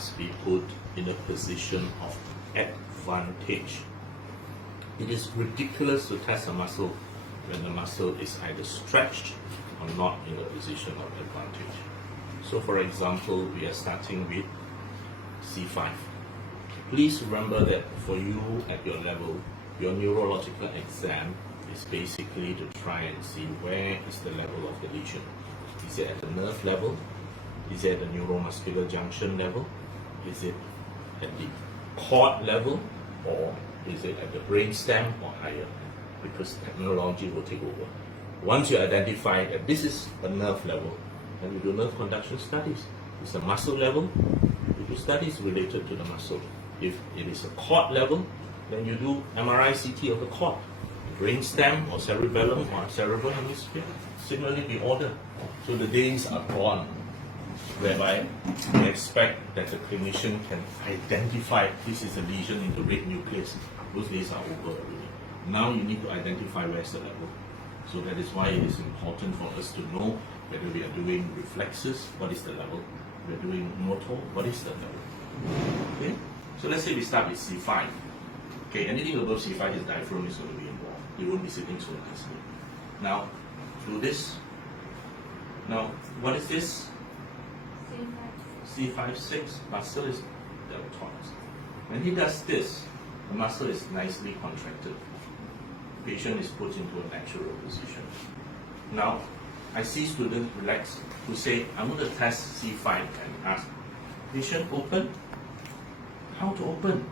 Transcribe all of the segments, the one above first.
must be put in a position of advantage. It is ridiculous to test a muscle when the muscle is either stretched or not in a position of advantage. So for example, we are starting with C5. Please remember that for you at your level, your neurological exam is basically to try and see where is the level of the lesion. Is it at the nerve level? Is it at the neuromuscular junction level? Is it at the cord level? Or is it at the brainstem or higher? Because technology will take over. Once you identify that this is a nerve level, then we do nerve conduction studies. It's a muscle level, we do studies related to the muscle. If it is a cord level, then you do MRI CT of the cord. Brainstem or cerebellum or cerebral hemisphere, similarly we order. So the days are gone whereby we expect that the clinician can identify this is a lesion in the red nucleus. Those days are over already. Now you need to identify where's the level. So that is why it is important for us to know whether we are doing reflexes, what is the level? We are doing motor, what is the level? Okay? So let's say we start with C5. Okay, anything above C5, his diaphragm is going to be involved. He won't be sitting so nicely. Now, do this. Now, what is this? C5, 6. Muscle is deltoids. When he does this, the muscle is nicely contracted. The patient is put into a natural position. Now, I see students relax who say, I'm going to test C5 and ask, patient open? How to open?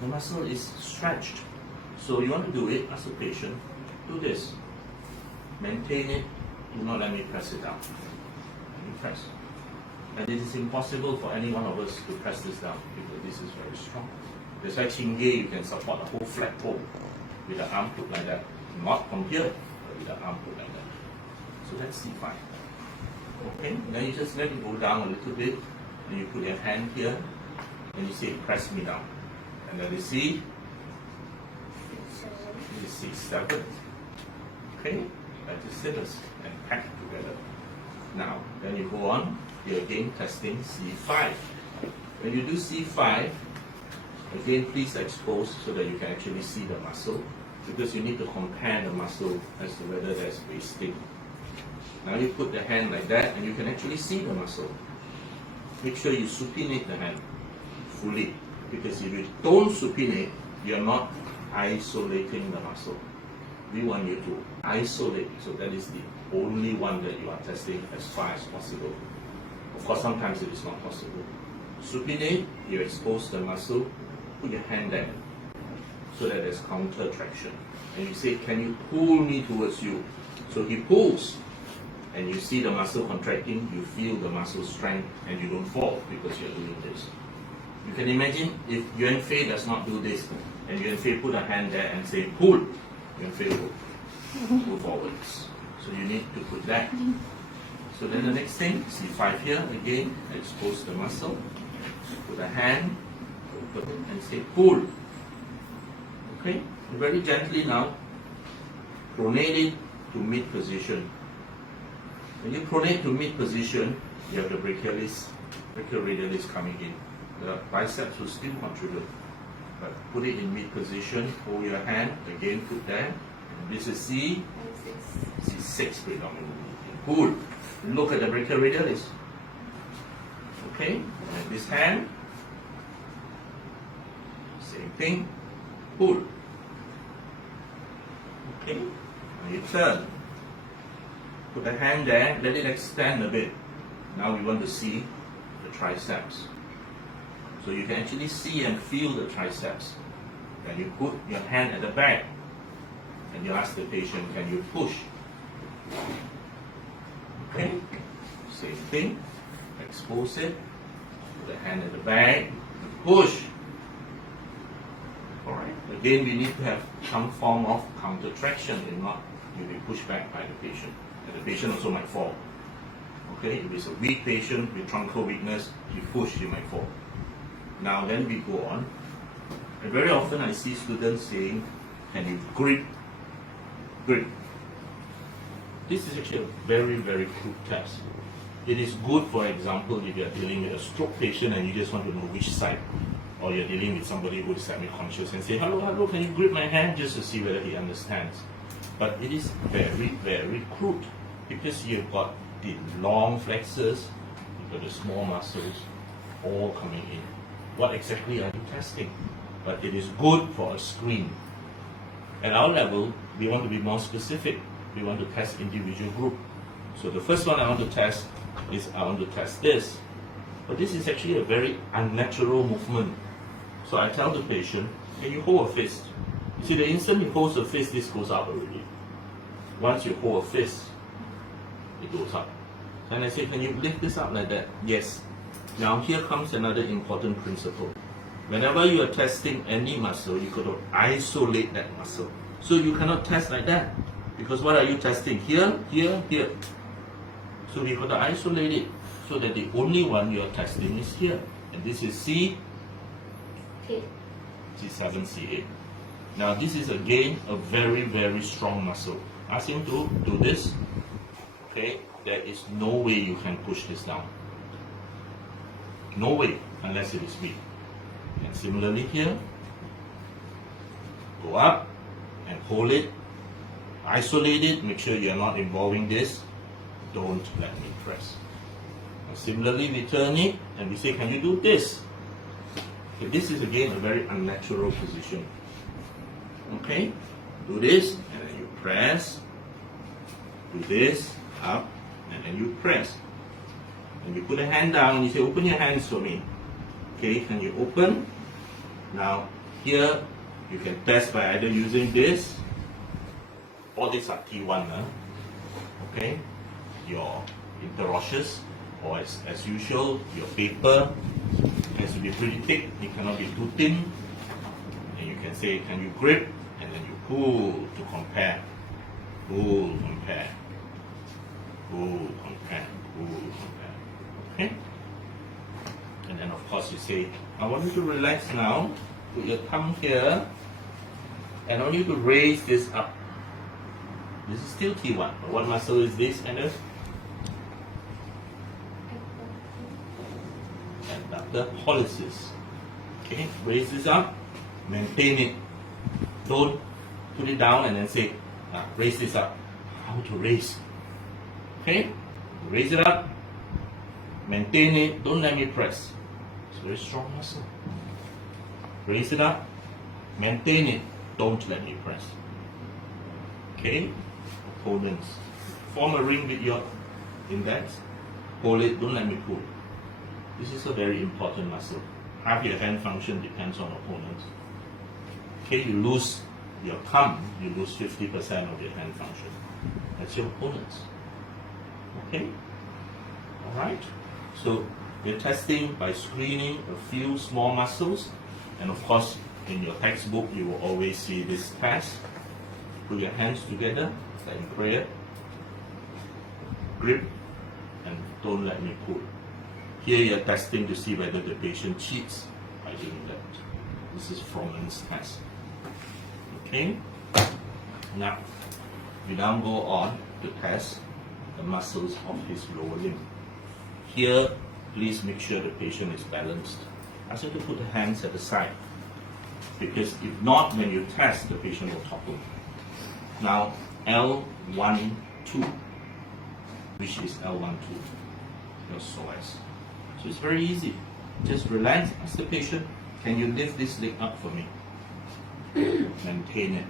The muscle is stretched. So you want to do it, ask the patient, do this. Maintain it, do not let me press it down. Let me press. And it is impossible for any one of us to press this down because this is very strong. That's why Chingye, you can support a whole flagpole with the arm put like that. Not from here, but with the arm put like that. So that's C5. Okay, then you just let it go down a little bit, and you put your hand here, and you say, press me down. And then you see, C7. Okay, that is scissors and pack together. Now, then you go on, you're again testing C5. When you do C5, again, please expose so that you can actually see the muscle, because you need to compare the muscle as to whether there's wasting. Now you put the hand like that, and you can actually see the muscle. Make sure you supinate the hand fully, because if you don't supinate, you're not isolating the muscle. We want you to isolate, so that is the only one that you are testing as far as possible. Of course, sometimes it is not possible. Supinate, you expose the muscle, put your hand there, so that there's counter traction. And you say, can you pull me towards you? So he pulls, and you see the muscle contracting, you feel the muscle strength, and you don't fall because you're doing this. You can imagine if Yuan Fei does not do this, and Yuan Fei put a hand there and say, pull, Yuan Fei will go forwards. So you need to put that. So then the next thing, C5 here, again, expose the muscle, put a hand, open it, and say, pull. Okay, very gently now, pronate it to mid position. When you pronate to mid position, you have the brachialis coming in. The biceps will still contribute, but put it in mid position, hold your hand, again put there. This is C6 predominantly. Pull. Look at the brachioradialis. Okay, and this hand, same thing, pull. Okay, and you turn. Put the hand there, let it extend a bit. Now we want to see the triceps. So you can actually see and feel the triceps. Then you put your hand at the back and you ask the patient, can you push? Okay, same thing, expose it, put the hand at the back, push. Alright, again we need to have some form of counter traction, if not you'll be pushed back by the patient. And the patient also might fall. Okay, if it's a weak patient with truncal weakness, you push, you might fall. Now then we go on. And very often I see students saying, can you grip? Grip. This is actually a very, very crude test. It is good, for example, if you're dealing with a stroke patient and you just want to know which side, or you're dealing with somebody who is semi-conscious and say, hello, hello, can you grip my hand, just to see whether he understands. But it is very, very crude, because you've got the long flexors, you've got the small muscles, all coming in. What exactly are you testing? But it is good for a screen. At our level, we want to be more specific. We want to test individual group. So the first one I want to test is I want to test this. But this is actually a very unnatural movement. So I tell the patient, can you hold a fist? You see, the instant he holds a fist, this goes up already. Once you hold a fist, it goes up. And I say, can you lift this up like that? Yes. Now here comes another important principle. Whenever you are testing any muscle, you got to isolate that muscle. So you cannot test like that. Because what are you testing? Here, here, here. So you got to isolate it so that the only one you are testing is here. And this is C, C7, C8. Now this is again a very, very strong muscle. Ask him to do this. Okay, there is no way you can push this down. No way, unless it is weak. And similarly here, go up and hold it, isolate it, make sure you are not involving this, don't let me press. And similarly, we turn it and we say, can you do this? Okay, this is again a very unnatural position. Okay, do this and then you press, do this, up, and then you press. And you put a hand down and you say, open your hands for me. Okay, can you open? Now, here you can test by either using this, all these are T1, okay? Your interosseous, or as usual, your paper has to be pretty thick, it cannot be too thin. And you can say, can you grip? And then you pull to compare, pull, compare, pull, compare, pull, compare. Okay? And then of course you say, I want you to relax now, put your thumb here, and I want you to raise this up. This is still T1, but what muscle is this, Anna? Adductor pollicis. Okay, raise this up, maintain it. Don't put it down and then say, raise this up. How to raise? Okay, raise it up, maintain it, don't let me press. It's a very strong muscle. Raise it up, maintain it, don't let me press. Okay, opponents. Form a ring with your index, hold it, don't let me pull. This is a very important muscle. Half your hand function depends on opponents. Okay, you lose your thumb, you lose 50% of your hand function. That's your opponents. Okay? Alright? So we're testing by screening a few small muscles, and of course in your textbook you will always see this test. Put your hands together like in prayer, grip, and don't let me pull. Here you're testing to see whether the patient cheats by doing that. This is Froment's test. Okay? Now, we now go on to test the muscles of his lower limb. Here, please make sure the patient is balanced. Ask him to put the hands at the side, because if not, when you test, the patient will topple. Now, L12, which is L12, your psoas. So it's very easy. Just relax, ask the patient, can you lift this leg up for me? Maintain it.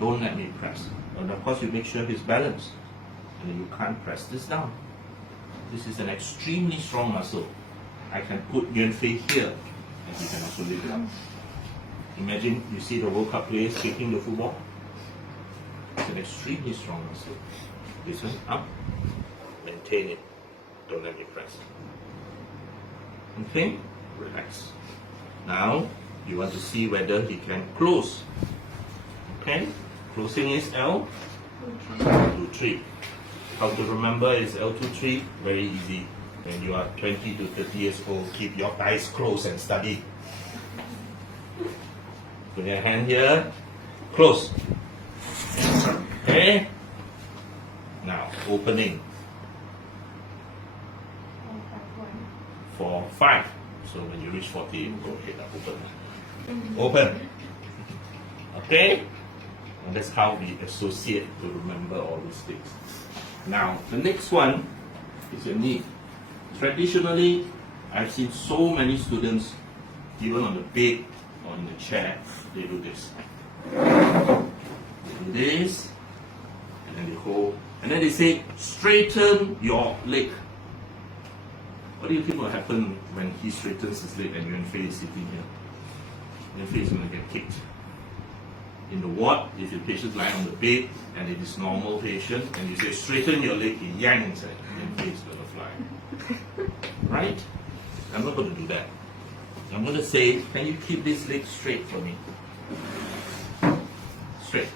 Don't let me press. And of course you make sure he's balanced. And then you can't press this down. This is an extremely strong muscle. I can put Yuan Fei here, and he can also lift it up. Imagine you see the World Cup players kicking the football. It's an extremely strong muscle. This one up, maintain it. Don't let me press. Okay, relax. Now you want to see whether he can close. Okay, closing is L23. How to remember is L23? Very easy. When you are 20 to 30 years old, keep your eyes closed and study. Put your hand here, close. Okay, now opening. for 5. So when you reach 40, you go ahead and open. Okay? And that's how we associate to remember all these things. Now, the next one is your knee. Traditionally, I've seen so many students, even on the bed or in the chair, they do this. They do this, and then they hold, and then they say, straighten your leg. What do you think will happen when he straightens his leg and Yuanfei is sitting here? Yuanfei is going to get kicked. In the ward, if your patient lying on the bed and it is normal patient, and you say straighten your leg, he yanks it, Yuanfei is going to fly. Right? I'm not going to do that. I'm going to say, can you keep this leg straight for me? Straight.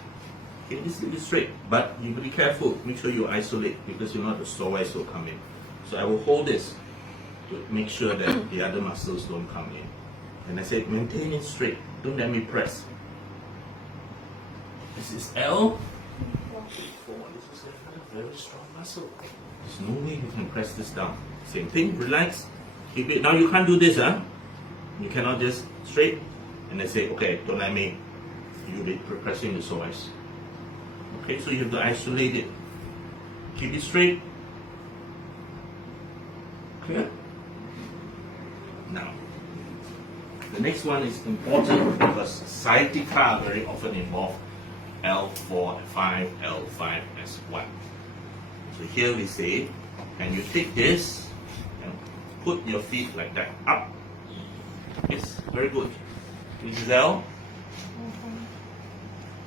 Keep this leg straight. But you be careful. Make sure you isolate because you know the psoas will come in. So I will hold this to make sure that the other muscles don't come in. And I say, maintain it straight. Don't let me press. This is L. This is a very strong muscle. There's no way you can press this down. Same thing, relax. Keep it. Now you can't do this, huh? You cannot just straight and then say, okay, don't let me. You'll be pressing the psoas. Okay, so you have to isolate it. Keep it straight. Clear? Now, the next one is important because sciatica very often involve L4, 5, L5 as 1. So here we say, can you take this and put your feet like that up? Yes, very good. This is L.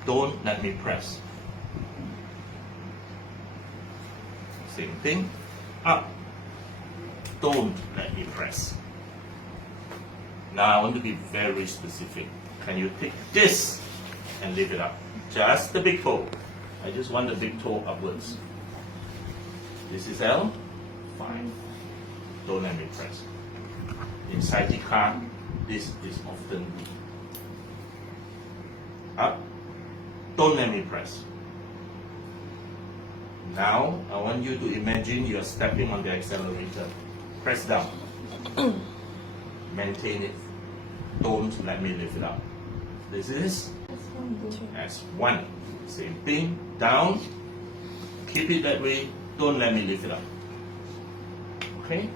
Don't let me press. Same thing. Up. Don't let me press. Now I want to be very specific. Can you take this and lift it up? Just the big toe. I just want the big toe upwards. This is L. Fine. Don't let me press. In sciatica, this is often weak. Up. Don't let me press. Now, I want you to imagine you're stepping on the accelerator. Press down. Maintain it. Don't let me lift it up. This is S1. Same thing. Down. Keep it that way. Don't let me lift it up. Okay?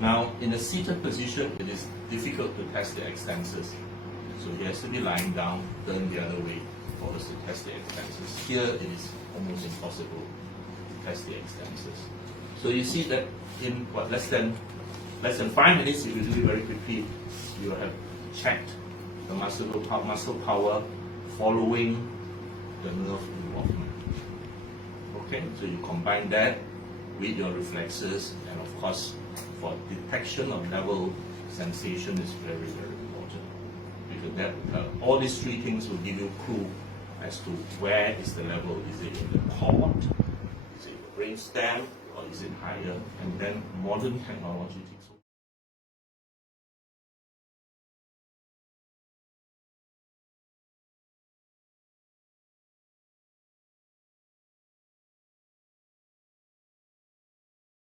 Now, in a seated position, it is difficult to test the extensors. So he has to be lying down, turn the other way for us to test the extensors. Here, it is almost impossible to test the extensors. So you see that in what less than 5 minutes, if you do it very quickly, you have checked the muscle power following the nerve involvement. Okay, so you combine that with your reflexes, and of course, for detection of level, sensation is very, very important. Because that, all these three things will give you a clue as to where is the level. Is it in the cord? Is it in the brainstem? Or is it higher? And then modern technology